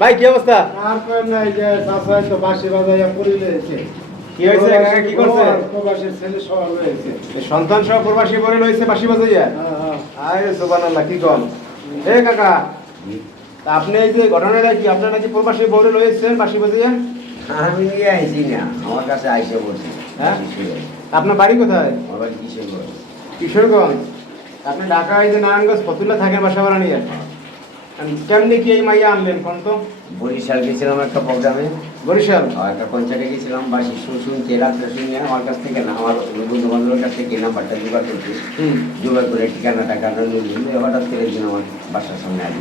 ভাই কি অবস্থা? আর কই নাই যে চাচাই তো বাঁশি বাজাইয়া পড়ে রয়েছে। কি হয়েছে কাকা, কি করছে? প্রবাসীর ছেলে সহ রয়েছে। এই সন্তান সহ প্রবাসী পড়ে রয়েছে বাঁশি বাজাইয়া। আরে সুবহানাল্লাহ, কি কন? এ কাকা, তা আপনি এই যে ঘটনাটা কি, আপনার নাকি প্রবাসী বউরে লয়েছেন বাঁশি বাজাইয়া? আমি নিয়ে আইছি না, আমার কাছে আইসে বলছি। হ্যাঁ? আপনার বাড়ি কোথায়? আমার বাড়ি কিশোরগঞ্জ। কিশোরগঞ্জ। আপনি ঢাকায় যে নারায়ণগঞ্জ ফতুল্লা থাকেন বাসা ভাড়া নিয়ে, কেমনি কি এই মাইয়া আনলেন কোন তো? বরিশাল গেছিলাম একটা প্রোগ্রামে, বরিশাল। একটা কনসার্টে গেছিলাম। বাসি শুনতে রাত্রে শুনে আমার কাছ থেকে না, আমার বন্ধু বান্ধবের কাছ থেকে নাম্বারটা জোগাড় করছি। জোগাড় করে ঠিকানাটা কাটা নিয়ে হঠাৎ করে একদিন আমার বাসার সামনে আসি।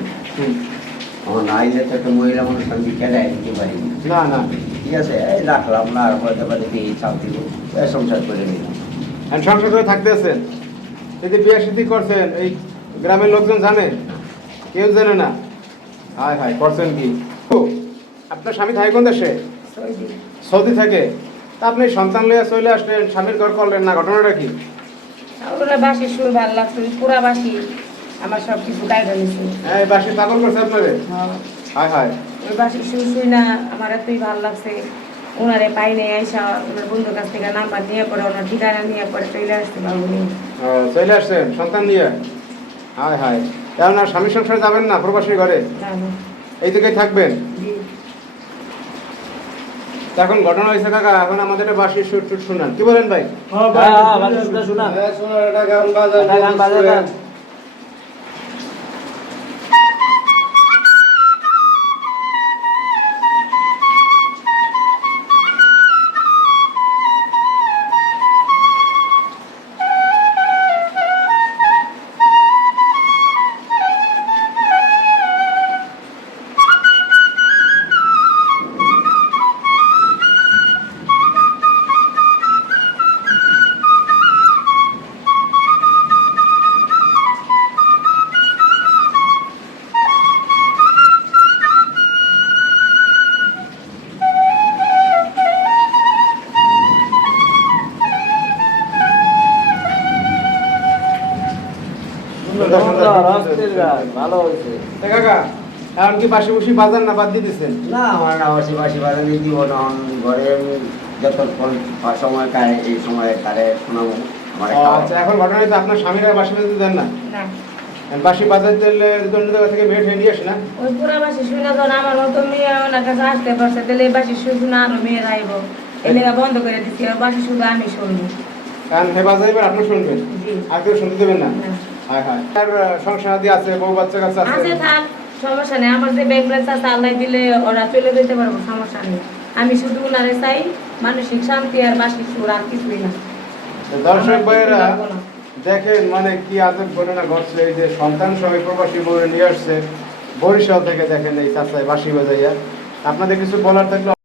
আমার না আইলে তো একটা মহিলা মানুষ আমি কেটে দিতে পারি না না, ঠিক আছে, এই রাখলাম না, আর হয়তো পারে এই চাপ দিব, সংসার করে নিলাম। আর সংসার করে থাকতে আছেন, যদি বিয়ে শাদী করছেন এই গ্রামের লোকজন জানে? কেউ জানে না। হায় হায়, করছেন কি? ও, আপনার স্বামী থাকে কোন দেশে? সৌদি থাকে। তা আপনি সন্তান লইয়া চলে আসলেন, স্বামীর ঘর করলেন না, ঘটনাটা কি? ওরা বাসি সুর ভালো লাগছে, পুরা বাসি আমার সব কিছু গাইডা নিছে। হ্যাঁ, এই বাসি পাগল করছে আপনারে? হায় হায়। ওই বাসি সুর শুই না আমার এতই ভালো লাগছে। ওনারে পাই নাই, আইসা ওনার বন্ধুর কাছ থেকে নাম্বার নিয়ে পরে ওনার ঠিকানা নিয়ে পরে চলে আসতে পারবো নি। চলে আসছেন সন্তান নিয়ে? হায় হায়। এখন আর স্বামী সংসারে যাবেন না, প্রবাসী ঘরে এই দিকেই থাকবেন? তা এখন ঘটনা হয়েছে কাকা, এখন আমাদের একটা বাসির সুর টুট শুনান, কি বলেন ভাই? শোনার একটা গান বাজান। ভালো হয়েছে কাকা, এখন কি বাসি বুসি বাজার না বাদ দিয়ে দিচ্ছেন? না, আমার না বাসি বাসি বাজারে দিব না, ঘরে আমি যতক্ষণ সময় কারে এই সময় কারে শোনাবো। আমার আচ্ছা, এখন ঘটনা হয়েছে আপনার স্বামীরা বাসি বাজাতে দেন না? না, বাসি বাজাতে অন্য জায়গা থেকে মেয়ে ঠেয়ে নিয়ে আসে না? ওই পুরা বাসি শুই না, যখন আমার মতো মেয়ে ওনার কাছে আসতে পারছে তাহলে এই বাসি শুই শুনে আরো মেয়ের আইব, এই লেগা বন্ধ করে দিচ্ছি। আর বাসি শুধু আমি শুনবো। কারণ হে বাজাইবেন, আপনি শুনবেন, জি। আর কেউ শুনতে দেবেন না? না। হায় হায়। আর সংসার আদি আছে, বউ বাচ্চা কাছে আছে? আছে, থাক, সমস্যা নেই। আমার যে ব্যাংক ব্যালেন্স আছে আল্লাহ দিলে ওরা চলে যেতে পারবো, সমস্যা নেই। আমি শুধু উনারে চাই মানসিক শান্তি আর বাসি সুর, আর কিছুই না। দর্শক ভাইয়েরা দেখেন, মানে কি আজব ঘটনা ঘটছে। এই যে সন্তান সহ প্রবাসী বউরে নিয়ে আসছে বরিশাল থেকে, দেখেন এই চাচাই বাঁশি বাজাইয়া। আপনাদের কিছু বলার থাকলে